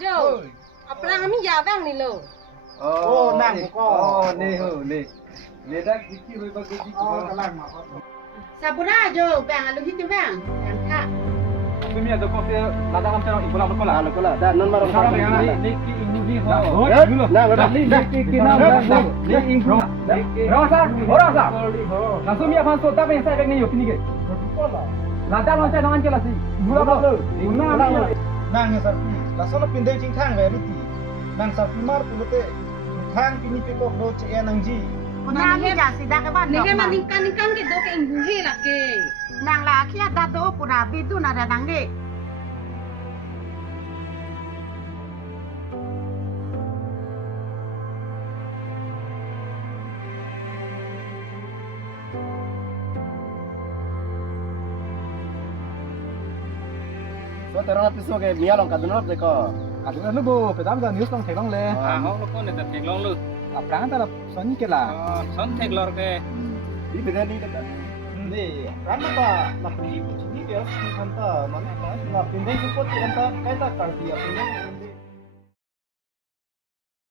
jo. Apna kami jawang nih lo. Oh, nang ko. Oh, nih. Nih dah gigi bagus gigi. Oh, kalang ma. Sabura jo, bang alu hitu bang. Kanta. Kami ada kopi lada kami tahu ibu lama kola. Ala kala, dan non maro. Nih ki ingu ni ho. Nih ki nam. Nih ingu. Rasa. Langsung dia panso tapi yang saya pengen yuk ni ke. Lada lawan saya dengan jelas sih. Gula apa? Nang sarpi, lasana pindai jing khang ve riti. Nang sarpi mar pulote khang pini pe kok do che nang ji. Kuna mi ja sida ke ban. Nih mah ningkan ke do ke inggu he lah ke. Nang la kia da do pura bitu na da nang de. So terang api so ke mialong kadunop de ko. Kadang lu bu, kita ambil news long teklong le. Hong lu kon net teklong lu. Aprangan tak son ke lah. Son teklor ke. Di beda ni dekat. Ni, kan apa? Nak ni ni dia, ni kan ta, mana ta? Nak pindai support kan ta, kaita karti ya pindai.